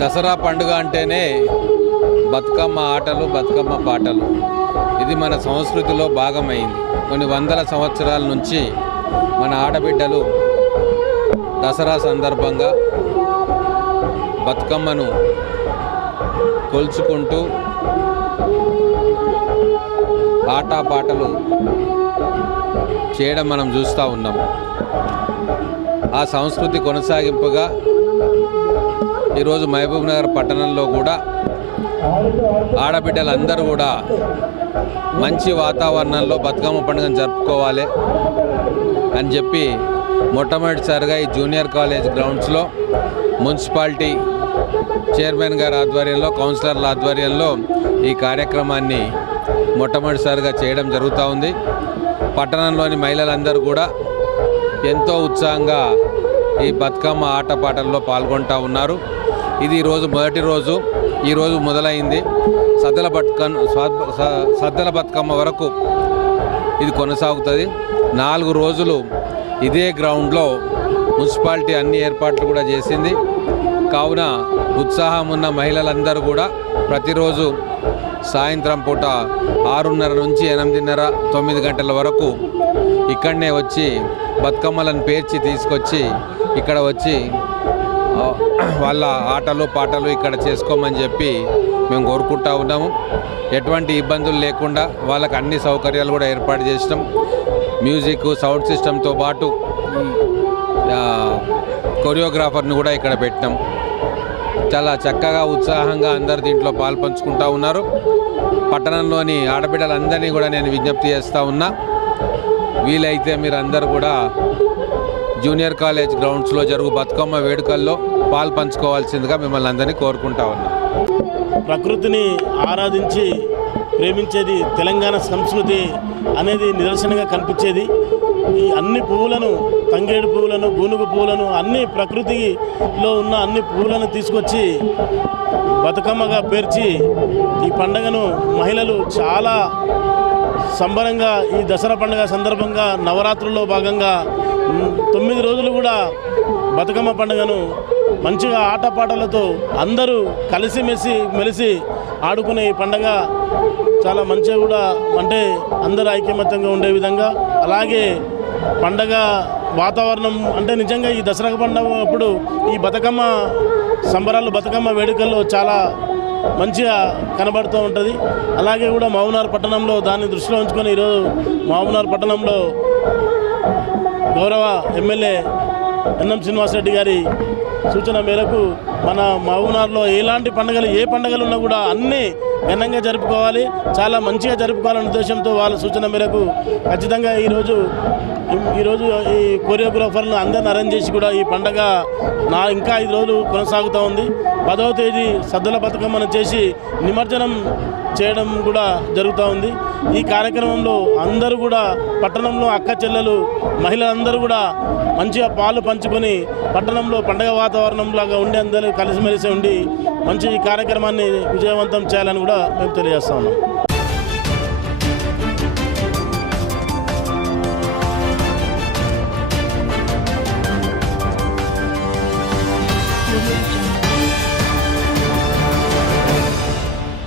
దసరా పండుగ అంటేనే బతుకమ్మ ఆటలు బతుకమ్మ పాటలు. ఇది మన సంస్కృతిలో భాగమైంది. కొన్ని వందల సంవత్సరాల నుంచి మన ఆడబిడ్డలు దసరా సందర్భంగా బతుకమ్మను కొలుచుకుంటూ ఆటపాటలు చేయడం మనం చూస్తూ ఉన్నాం. ఆ సంస్కృతి కొనసాగింపుగా ఈరోజు మహబూబ్ నగర్ పట్టణంలో కూడా ఆడబిడ్డలందరూ కూడా మంచి వాతావరణంలో బతుకమ్మ పండుగను జరుపుకోవాలి అని చెప్పి మొట్టమొదటిసారిగా ఈ జూనియర్ కాలేజ్ గ్రౌండ్స్లో మున్సిపాలిటీ చైర్మన్ గారి ఆధ్వర్యంలో కౌన్సిలర్ల ఆధ్వర్యంలో ఈ కార్యక్రమాన్ని మొట్టమొదటిసారిగా చేయడం జరుగుతూ ఉంది. పట్టణంలోని మహిళలందరూ కూడా ఎంతో ఉత్సాహంగా ఈ బతుకమ్మ ఆటపాటల్లో పాల్గొంటూ ఉన్నారు. ఇది ఈరోజు మొదటి రోజు. ఈరోజు మొదలైంది. సద్దల బతుకమ్మ సద్దల బతుకమ్మ వరకు ఇది కొనసాగుతుంది. నాలుగు రోజులు ఇదే గ్రౌండ్లో మున్సిపాలిటీ అన్ని ఏర్పాట్లు కూడా చేసింది. కావున ఉత్సాహం ఉన్న మహిళలందరూ కూడా ప్రతిరోజు సాయంత్రం పూట ఆరున్నర నుంచి ఎనిమిదిన్నర తొమ్మిది గంటల వరకు ఇక్కడనే వచ్చి బతుకమ్మలను పేర్చి తీసుకొచ్చి ఇక్కడ వచ్చి వాళ్ళ ఆటలు పాటలు ఇక్కడ చేసుకోమని చెప్పి మేము కోరుకుంటా ఉన్నాము. ఎటువంటి ఇబ్బందులు లేకుండా వాళ్ళకి అన్ని సౌకర్యాలు కూడా ఏర్పాటు చేసినాం. మ్యూజిక్ సౌండ్ సిస్టంతో పాటు కొరియోగ్రాఫర్ని కూడా ఇక్కడ పెట్టినాం. చాలా చక్కగా ఉత్సాహంగా అందరు దీంట్లో పాల్పంచుకుంటా ఉన్నారు. పట్టణంలోని ఆడబిడ్డలందరినీ కూడా నేను విజ్ఞప్తి చేస్తూ ఉన్నా. వీలైతే మీరు అందరు కూడా జూనియర్ కాలేజ్ గ్రౌండ్స్లో జరుగు బతుకమ్మ వేడుకల్లో పాలు పంచుకోవాల్సిందిగా మిమ్మల్ని అందరినీ కోరుకుంటా ఉన్నా. ప్రకృతిని ఆరాధించి ప్రేమించేది తెలంగాణ సంస్కృతి అనేది నిదర్శనంగా కనిపించేది. ఈ అన్ని పువ్వులను తంగేడు పువ్వులను గూనుగు పువ్వులను అన్ని ప్రకృతిలో ఉన్న అన్ని పువ్వులను తీసుకొచ్చి బతుకమ్మగా పేర్చి ఈ పండుగను మహిళలు చాలా సంబరంగా ఈ దసరా పండుగ సందర్భంగా నవరాత్రుల్లో భాగంగా తొమ్మిది రోజులు కూడా బతుకమ్మ పండుగను మంచిగా ఆటపాటలతో అందరూ కలిసిమెలిసి మెలిసి ఆడుకునే ఈ పండుగ చాలా మంచిగా కూడా అంటే అందరూ ఐకమత్యంగా ఉండే విధంగా. అలాగే పండగ వాతావరణం అంటే నిజంగా ఈ దసరా పండుగ అప్పుడు ఈ బతుకమ్మ సంబరాలు బతుకమ్మ వేడుకల్లో చాలా మంచిగా కనబడుతూ ఉంటుంది. అలాగే కూడా మహబూబ్నగర్ పట్టణంలో దాన్ని దృష్టిలో ఉంచుకొని ఈరోజు మహబూబ్నగర్ పట్టణంలో గౌరవ ఎమ్మెల్యే ఎన్ఎం శ్రీనివాసరెడ్డి గారి సూచన మేరకు మన మహబూబ్నగర్లో ఎలాంటి పండుగలు ఏ పండుగలు ఉన్నా కూడా అన్నీ ఘనంగా జరుపుకోవాలి. చాలా మంచిగా జరుపుకోవాలనే ఉద్దేశంతో వాళ్ళ సూచన మేరకు ఖచ్చితంగా ఈరోజు ఈరోజు ఈ కొరియోగ్రాఫర్లను అందరిని అరేంజ్ చేసి కూడా ఈ పండగ నా ఇంకా ఐదు రోజులు కొనసాగుతూ ఉంది. పదవ తేదీ సద్దుల బతుకమ్మను చేసి నిమజ్జనం చేయడం కూడా జరుగుతూ ఉంది. ఈ కార్యక్రమంలో అందరూ కూడా పట్టణంలో అక్క చెల్లెలు మహిళలందరూ కూడా మంచిగా పాలు పంచుకొని పట్టణంలో పండగ వాతావరణం లాగా ఉండి అందరూ కలిసిమెలిసి ఉండి మంచి ఈ కార్యక్రమాన్ని విజయవంతం చేయాలని కూడా మేము తెలియజేస్తా ఉన్నాం.